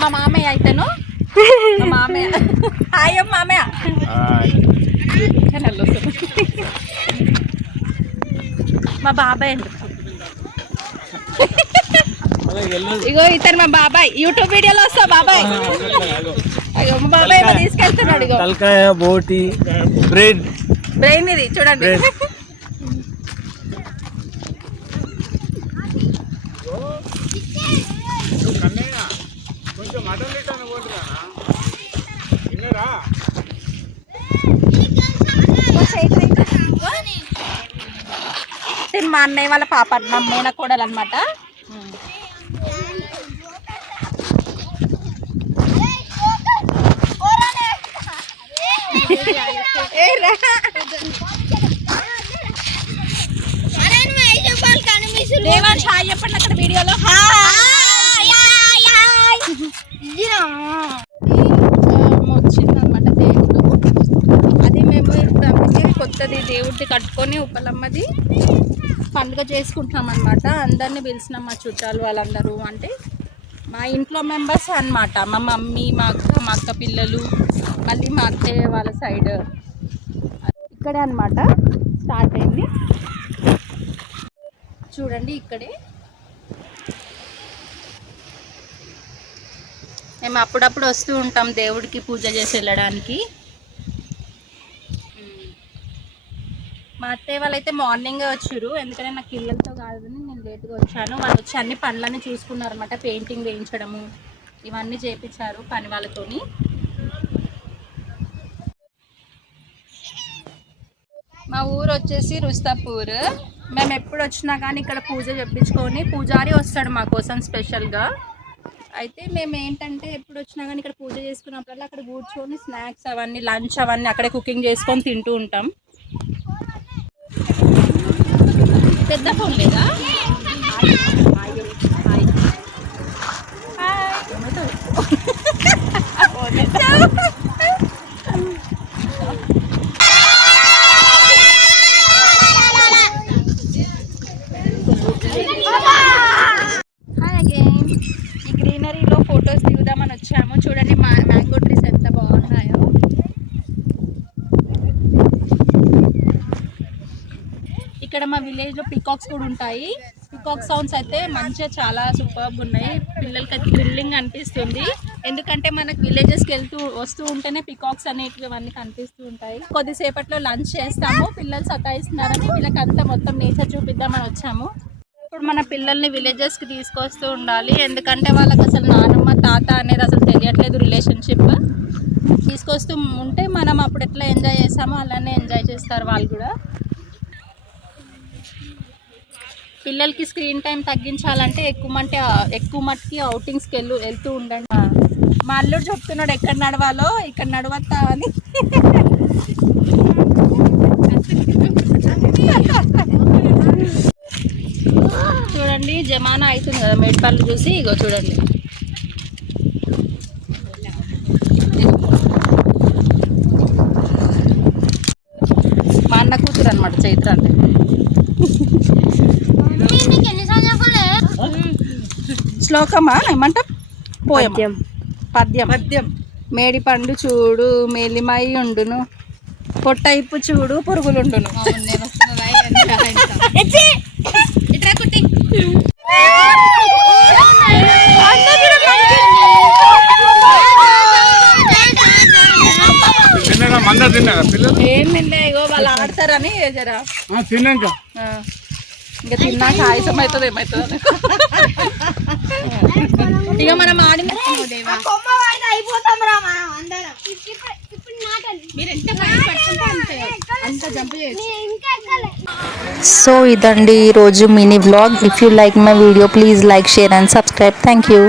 మా మామయ్య అయితేను మా మామయ్య హాయ్ మామయ్య మా బాబాయ్ అండి ఇగో ఇతను మా బాబాయ్ యూట్యూబ్ వీడియోలో వస్తా బాబాయ్ అయ్యో మా బాబాయ్ తీసుకెళ్తున్నాడు ఇగో తలకాయ బోటి బ్రెయిన్ ఇది చూడండి మా అన్నయ్య వాళ్ళ పాప నా మేనకోడలు అనమాట. దేవాన్ హాయ్ చెప్పండి అక్కడ వీడియోలో. వచ్చిందనమాట దేవుడు, అది మేము ఇప్పుడు అందుకే కొత్తది దేవుడిది కట్టుకొని ఉప్పలమ్మది పండుగ చేసుకుంటున్నాం అనమాట. అందరినీ పిలిచినాం మా చుట్టాలు వాళ్ళందరూ, అంటే మా ఇంట్లో మెంబర్స్ అనమాట. మా మమ్మీ, మా అక్క పిల్లలు, మళ్ళీ మా అత్తయ్య వాళ్ళ సైడ్ ఇక్కడే అనమాట స్టార్ట్ అయింది. చూడండి ఇక్కడే మేము అప్పుడప్పుడు వస్తూ ఉంటాం దేవుడికి పూజ చేసి వెళ్ళడానికి. మా అత్తయ్య వాళ్ళైతే మార్నింగే వచ్చారు, ఎందుకంటే నాకు పిల్లలతో కాదని నేను లేట్గా వచ్చాను. వాళ్ళు వచ్చి అన్ని పనులన్నీ చూసుకున్నారు అనమాట. పెయింటింగ్ వేయించడము ఇవన్నీ చేయించారు పని వాళ్ళతోని. మా ఊరు వచ్చేసి రుస్తాపూర్. మేము ఎప్పుడు వచ్చినా కానీ ఇక్కడ పూజ చెప్పించుకొని పూజారి వస్తాడు మా కోసం స్పెషల్గా. అయితే మేము ఏంటంటే ఎప్పుడు వచ్చినా కానీ ఇక్కడ పూజ చేసుకున్నప్పుడల్లా అక్కడ కూర్చొని స్నాక్స్ అవన్నీ లంచ్ అవన్నీ అక్కడే కుకింగ్ చేసుకొని తింటూ ఉంటాం. పెద్ద ఫోన్ లేదా? ఈ గ్రీనరీలో ఫొటోస్ దిగుదామని వచ్చాము. చూడండి మ్యాంగో ట్రీస్ ఎంత బాగున్నాయో. ఇక్కడ మా విలేజ్లో పికాక్స్ కూడా ఉంటాయి. పికాక్ సౌండ్స్ అయితే మంచిగా చాలా సూపర్గా ఉన్నాయి. పిల్లలకి అయితే థ్రిల్లింగ్ అనిపిస్తుంది, ఎందుకంటే మనకు విలేజెస్కి వస్తూ ఉంటేనే పికాక్స్ అనేటివి అవన్నీ కనిపిస్తూ ఉంటాయి. కొద్దిసేపట్లో లంచ్ చేస్తాము. పిల్లలు సతాయిస్తున్నారని వీళ్ళకి అంతా మొత్తం నేచర్ చూపిద్దామని వచ్చాము. ఇప్పుడు మన పిల్లల్ని విలేజెస్కి తీసుకొస్తూ ఉండాలి, ఎందుకంటే వాళ్ళకి అసలు నానమ్మ తాత అనేది అసలు తెలియట్లేదు రిలేషన్షిప్. తీసుకొస్తూ ఉంటే మనం అప్పుడు ఎట్లా ఎంజాయ్ చేస్తామో అలానే ఎంజాయ్ చేస్తారు వాళ్ళు కూడా. పిల్లలకి స్క్రీన్ టైం తగ్గించాలంటే ఎక్కువ మట్టుకి అవుటింగ్స్కి వెళ్తూ ఉండండి. మా అల్లుడు చెప్తున్నాడు ఎక్కడ నడవాలో, ఇక్కడ నడవద్దా అని. చూడండి జమానా అవుతుంది కదా మేడ్పల్లి చూసి. ఇగో చూడండి మా అన్న కూతురు అనమాట చైత్ర అంటే. శ్లోకమా ఏమంటాం? పోయం పద్యం. మేడి పండు చూడు మేలిమై ఉండును, పొట్టైపు చూడు పురుగులుండును. ఏం తింటే ఇగో వాళ్ళు ఆడతారని జరా తిన్నాక ఇంకా తిన్నాక ఆయుసం అవుతుంది ఏమవుతుంది. ఇక మనం ఆడిన సో ఇదండి ఈరోజు mini vlog. If you like my video please like, share and subscribe. Thank you.